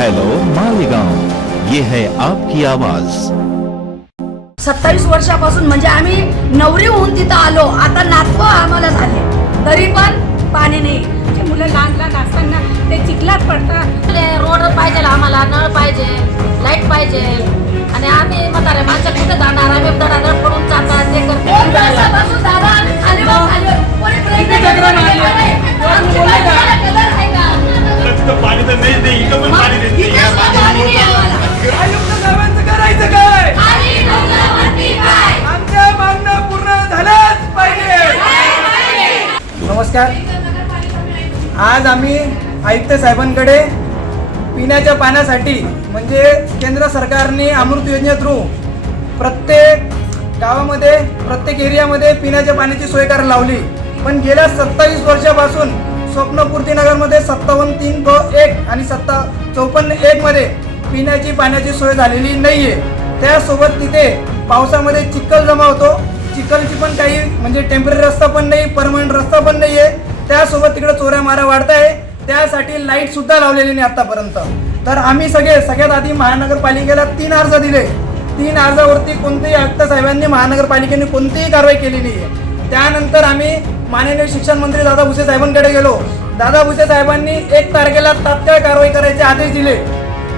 Hello Malegaon. ये है आपकी आवाज। सत्तावीस वर्षापासून म्हणजे आम्ही नवरी होऊन तिथं आलो. आता नातवं आम्हाला झाले. तरी पण पाणी नाही. ते मुलं लहान लहान असताना ते चिखलात पडतात. रोड पाहिजे आम्हाला नळ पाहिजे लाइट पाहिजे. आणि आम्ही म्हातारे माणसं कुठे जाणार? आम्ही नमस्कार. आज आम्ही आयुक्त साहेबांकडे पिण्याच्या पाण्यासाठी म्हणजे केंद्र सरकारने अमृत योजने थ्रू प्रत्येक गावामध्ये प्रत्येक एरियामध्ये पिण्याच्या पाण्याची सोय करायला लावली. पण गेल्या सत्तावीस वर्षापासून स्वप्नपूर्तीनगरमध्ये सत्तावन्न तीन ब एक आणि सत्ता चौपन्न एकमध्ये पिण्याची पाण्याची सोय झालेली नाही आहे त्यासोबत तिथे पावसामध्ये चिखल जमा होतो. चिकनची पण काही म्हणजे टेंपररी रस्ता पण नाही परमनंट रस्ता पण नाही आहे त्यासोबत तिकडे चोऱ्या मारा वाढत आहे. त्यासाठी लाइट सुद्धा लावलेली नाही आतापर्यंत. तर आम्ही सगळे सगळ्यात आधी महानगरपालिकेला तीन अर्ज दिले. तीन अर्जावरती कोणतेही आयुक्त साहेबांनी महानगरपालिकेने कोणतीही कारवाई केलेली आहे त्यानंतर आम्ही माननीय शिक्षण मंत्री दादा भुसे साहेबांकडे गेलो. दादा भुसे साहेबांनी एक तारखेला तात्काळ कारवाई करायचे आदेश दिले.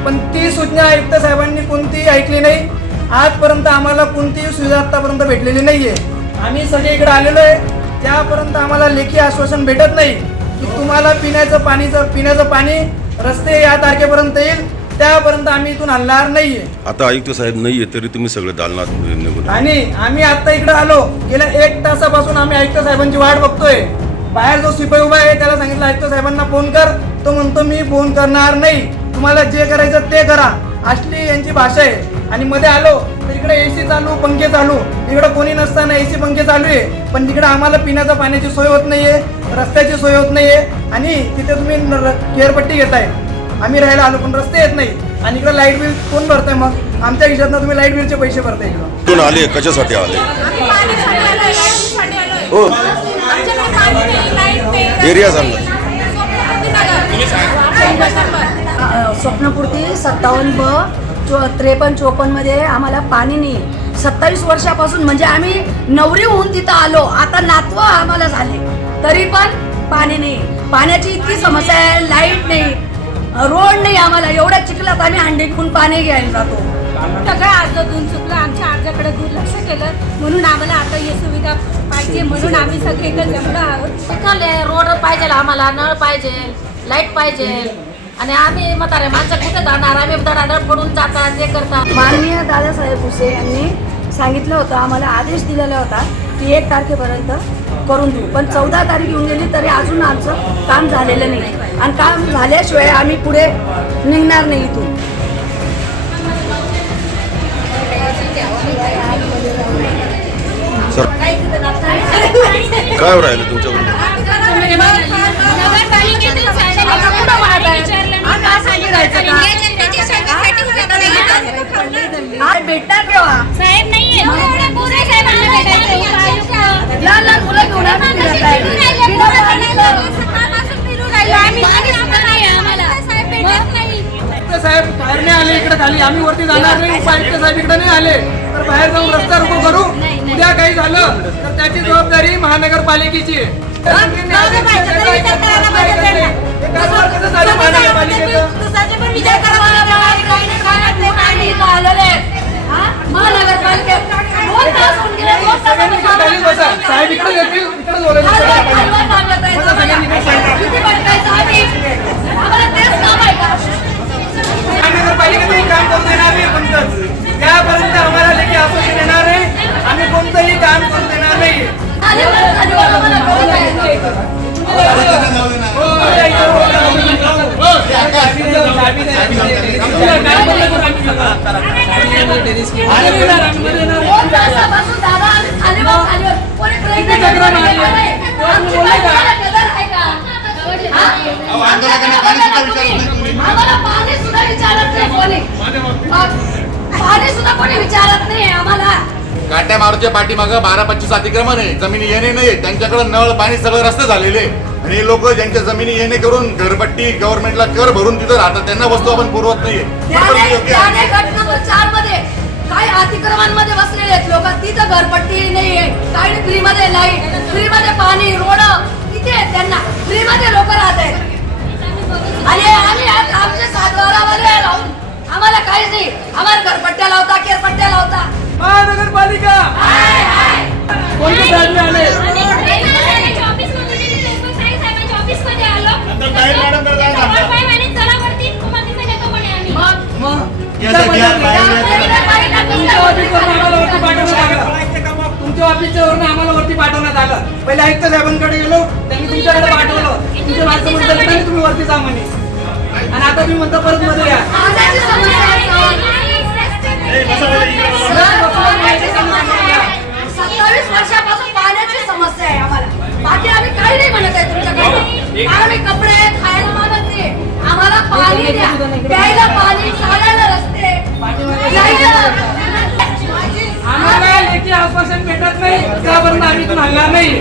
पण ती सूचना आयुक्त साहेबांनी कोणतीही ऐकली नाही. आजपर्यंत आम्हाला कोणतीही सुविधा आतापर्यंत भेटलेली नाहीये. आम्ही सगळे इकडे आलेलो आहे. त्यापर्यंत आम्हाला लेखी आश्वासन भेटत नाही की तुम्हाला पिण्याचं पाणीचं पिण्याचं पाणी रस्ते या तारखेपर्यंत येईल. त्यापर्यंत आम्ही इथून हलणार नाहीये. आता आयुक्त साहेब नाहीये तरी तुम्ही सगळे दालनात आणि आम्ही आता इकडे आलो. गेल्या एक तासापासून आम्ही आयुक्त साहेबांची वाट बघतोय. बाहेर जो शिपाई उभा आहे त्याला सांगितलं आयुक्त साहेबांना फोन कर. तो म्हणतो मी फोन करणार नाही. तुम्हाला जे करायचं ते करा. असली यांची भाषा आहे. आणि मध्ये आलो तर इकडे एसी चालू पंखे चालू. इकडे कोणी नसताना एसी पंखे चालू आहे. पण तिकडे आम्हाला पिण्याच्या पाण्याची सोय होत नाहीये रस्त्याची सोय होत नाहीये. आणि तिथे तुम्ही केअरपट्टी घेताय. आम्ही राहायला आलो पण रस्ते येत नाही आणि इकडे लाइट बिल कोण भरताय मग? आमच्या खिशातनं तुम्ही लाइट बिलचे पैसे भरताय इकडं. आले? कशासाठी आले. हो. आमच्याकडे पाणी नाही, लाइट नाही. एरिया स्वप्नपूर्ती सत्तावन्न ब चो त्रेपन्न चोपन्नमध्ये आम्हाला पाणी नाही. सत्तावीस वर्षापासून म्हणजे आम्ही नवरी होऊन तिथं आलो. आता नातवं आम्हाला झाले. तरी पण पाणी नाही. पाण्याची इतकी समस्या आहे लाइट नाही. रोड नाही आम्हाला. एवढ्या चिखलात आम्ही अंडे खून पाणी घ्यायला जातो. सगळं अर्जातून चुकलं आमच्या अर्जाकडे दुर्लक्ष केलं. म्हणून आम्हाला आता ही सुविधा पाहिजे. म्हणून आम्ही सगळे इथं जमलो आहोत. रोड पाहिजे आम्हाला. नळ पाहिजे. लाइट पाहिजे. आणि आम्ही म्हातारे माणसं कुठे जाणार? आम्ही दडादड पडून जातात ते करतात. माननीय दादासाहेब भुसे यांनी सांगितलं होतं आम्हाला आदेश दिलेला होता की एक तारखेपर्यंत करून देऊ. पण चौदा तारीख येऊन गेली तरी अजून आमचं काम झालेलं नाही. आणि काम झाल्याशिवाय आम्ही पुढे निघणार नाही इथून. सर काय राहिलं तुमच्याकडून काय भेटणार केव्हा साहेब नाहीये लहान लहान मुलं घेऊन आम्ही फिरत आहे. बिना पाणी आयुक्त साहेब बाहेर नाही आले इकडे खाली. आम्ही वरती जाणार नाही. उपायुक्त साहेब इकडे नाही आले. तर बाहेर जाऊन रस्ता रोको करू. उद्या काही झालं तर त्याची जबाबदारी महानगरपालिकेची आहे. महानगरपालिकेचं सगळ्यांनी इकडे खाली बसा साहेब इकडे येतील इकडे बोलायचं बसा सगळ्यांनी इकडे साईड. महानगरपालिकेतून काम करू देणार नाही कोणतंच त्यापर्यंत आम्हाला लेखी आश्वासन येणार नाही आम्ही कोणतंही काम करू देणार नाही काट्या मारूच्या पाठीमागं बारा पंचवीस अतिक्रमण आहे. जमिनी येणे नाही त्यांच्याकडे नळ पाणी सगळं रस्ते झालेले आणि हे लोक ज्यांच्या जमिनी येणे करून घरपट्टी गव्हर्नमेंटला कर भरून तिथं राहतात. त्यांना वस्तू आपण पुरवत नाहीये. काही अतिक्रमांमध्ये बसलेले आहेत. लोक तिथं घरपट्टी नाहीये काही फ्री मध्ये लाइट फ्री मध्ये पाणी रोड तिथे आहेत त्यांना. फ्री मध्ये लोक राहत आहेत. आणि आम्ही आज आमचे सातबारावाले राहून. आम्हाला काहीच नाही. आम्हाला घरपट्ट्या लावता केरपट्ट्या लावता. महानगरपालिका! कोणते साहेब आले? मग? यासाठी आज बाहेर तुमच्या ऑफिसच्या वरून आम्हाला वरती पाठवण्यात आलं पहिले आयुक्त साहेबांकडे गेलो त्यांनी तुमच्याकडे पाठवलं तुमच्या माणसं म्हणतात "नाही, तुम्ही वरती जा म्हणे आणि आता तुम्ही म्हणता परत मध्ये या सत्तावीस वर्षापासून पाण्याची समस्या आहे आम्हाला बाकी आम्ही काही नाही म्हणत आहे तुमच्याकडे आम्ही कपडे खायला मागत नाही आम्हाला पाणी द्या प्यायला पाणी चालायला रस्ते. आम्हाला लेखी आश्वासन नाही.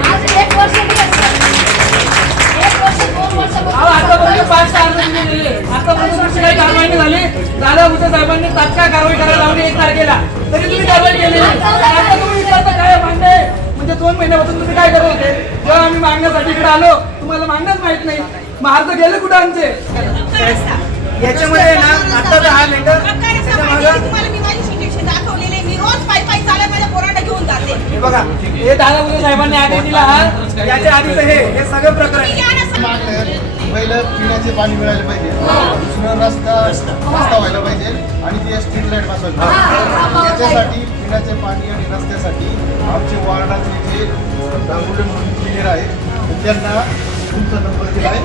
आतापर्यंत पाच सहा अर्ज तुम्ही दिले आतापर्यंत तुमची काही कारवाई नाही झाली. दादा भुसे साहेबांनी तात्काळ कारवाई करायला लावली एक तारखेला. तरी तुम्ही कारवाई केली. आता तुम्ही विचारता काय मागणे म्हणजे दोन महिन्यापासून तुम्ही काय करत होते? जेव्हा आम्ही मागण्यासाठी इकडे आलो तुम्हाला मागणंच माहीत नाही. मग अर्ज गेले कुठं आमचे? याच्यामध्ये ना आता हा लेटर त्याच्या मागं हे बघा हे दादा भुसे साहेबांनी आदेश दिला हा. याच्या आधीच हे हे सगळं प्रकरण. पहिलं पिण्याचे पाणी मिळाले पाहिजे. दुसरं रस्ता रस्ता व्हायला पाहिजे. आणि ते स्ट्रीट लाइट बसवायला त्याच्यासाठी पिण्याचे पाणी आणि रस्त्यासाठी आमचे वार्डाचे जे म्हणून इंजिनियर आहे त्यांना तुमचा नंबर दिला आहे.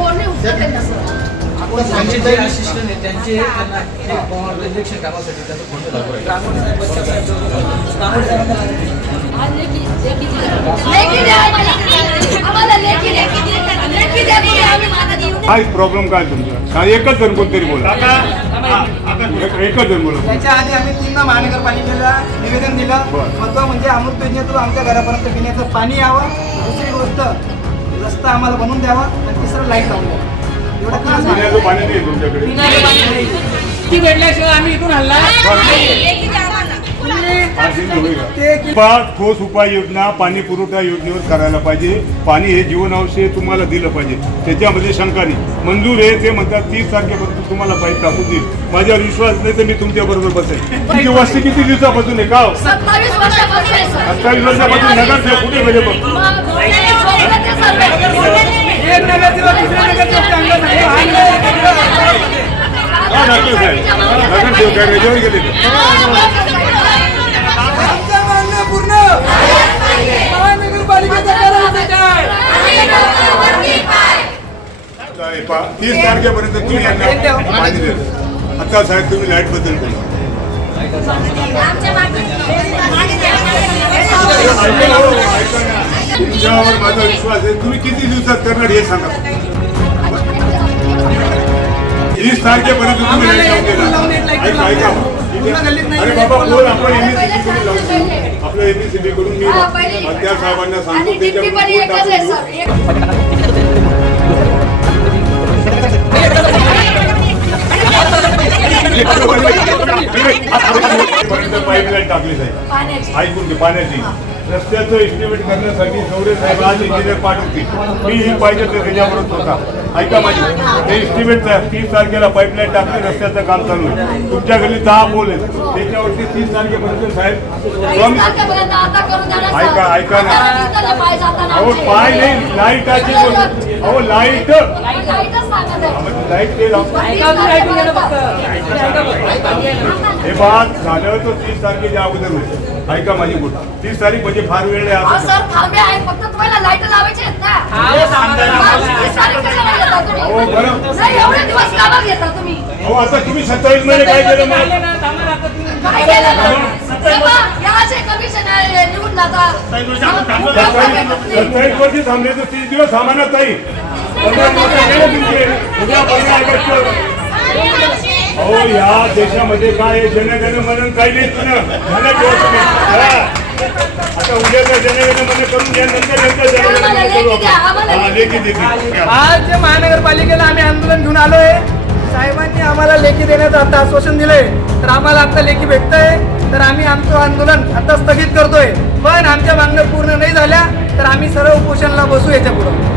काय प्रॉब्लेम काय तुमचा? हा, एकच जण कोणतरी बोला. एकच जण बोला. त्याच्या आधी आम्ही तीनदा महानगरपालिकेला निवेदन दिलं. महत्त्व म्हणजे अमृत योजनेतून आमच्या घरापर्यंत पिण्याचं पाणी यावं. दुसरी गोष्ट रस्ता आम्हाला बनवून द्यावा आणि तिसरं लाइट लावून द्यावं. पिण्याचं पाणी नाही तुमच्याकडे. ती भेटल्याशिवाय आम्ही इथून हल्ला हा, ठोस उपाययोजना पाणी पुरवठा योजनेवर करायला पाहिजे पाणी हे जीवनावश्यक तुम्हाला दिलं पाहिजे त्याच्यामध्ये शंका नाही मंजूर आहे ते म्हणतात तीस तारखेपर्यंत तुम्हाला पाईप टाकून देईल माझ्यावर विश्वास नाही तर मी तुमच्या बरोबर बसेल तुमची वस्ती किती दिवसापासून आहे का हो? सत्तावीस वर्षापासून नगरसेवक कुठे बघ एक नगरसेवक दुसऱ्या नगरसेवक चांगलं नाही. हा. आमचं मागणं पूर्ण. महानगरपालिकेचं करायचं काय? तीस तारखेपर्यंत तुम्ही यांना पाणी द्या आता साहेब तुम्ही लाइट हो, ऐका तुमच्यावर माझा विश्वास आहे. तुम्ही किती दिवसात करणार हे सांगा. तीस तारखेपर्यंत तुम्ही? अरे बाबा बोल आपण एमएससीबी कडून लावू. आपल्या एमएससीबी कडून मी अध्यार साहेबांना सांगतो त्याच्याकडून पाईपलाईन टाकली जाईल पाण्याची. ऐकून घे पाण्याची. रस्त्याचं एस्टिमेट करण्यासाठी गौरे साहेब आज इंजिनियर पाठवतील मी ही पाहिजे तर त्याच्याबरोबर होता. ऐका माझी ते एस्टिमेट तीस तारखेला पाईपलाईन टाकली रस्त्याचं काम चालू आहे. तुमच्या घरी दहा पोल आहेत. त्याच्यावरती तीस तारखेपर्यंत साहेब. ऐका- ऐका ना. तिथले पाय अहो नाही लाईटाची अहो लाइट लाईटच सांगत आहे. लाइट फक्त हे बात झालं तर तीस तारखेच्या अगोदर होईल. ऐका माझी गोष्ट. तीस तारीख म्हणजे फार वेळ आहे? अहो बरं. नाही एवढे दिवस का बरं घेता तुम्ही? अहो आता तुम्ही सत्तावीस महिने काय केलं हे वर्षी थांबले तर तीस दिवस ताई. उद्या पंधरा ऑगस्ट अहो या देशामध्ये काय आहे? जनगण म्हणून काही नाही तुला ध्यानात ठेवा तुम्ही. हा. आता उद्याचा जनगणमन करून द्या नंतर नंतर जनगणमन करू आपण. लेखी देतील आज महानगरपालिकेला आम्ही आंदोलन घेऊन आलोय साहेबांनी आम्हाला लेखी देण्याचं आता आश्वासन दिलंय. तर आम्हाला आता लेखी भेटतंय. तर आम्ही आमचं आंदोलन आता स्थगित करतोय. पण आमच्या मागण्या पूर्ण नाही झाल्या. तर आम्ही सर्व उपोषणाला बसू याच्या पुढं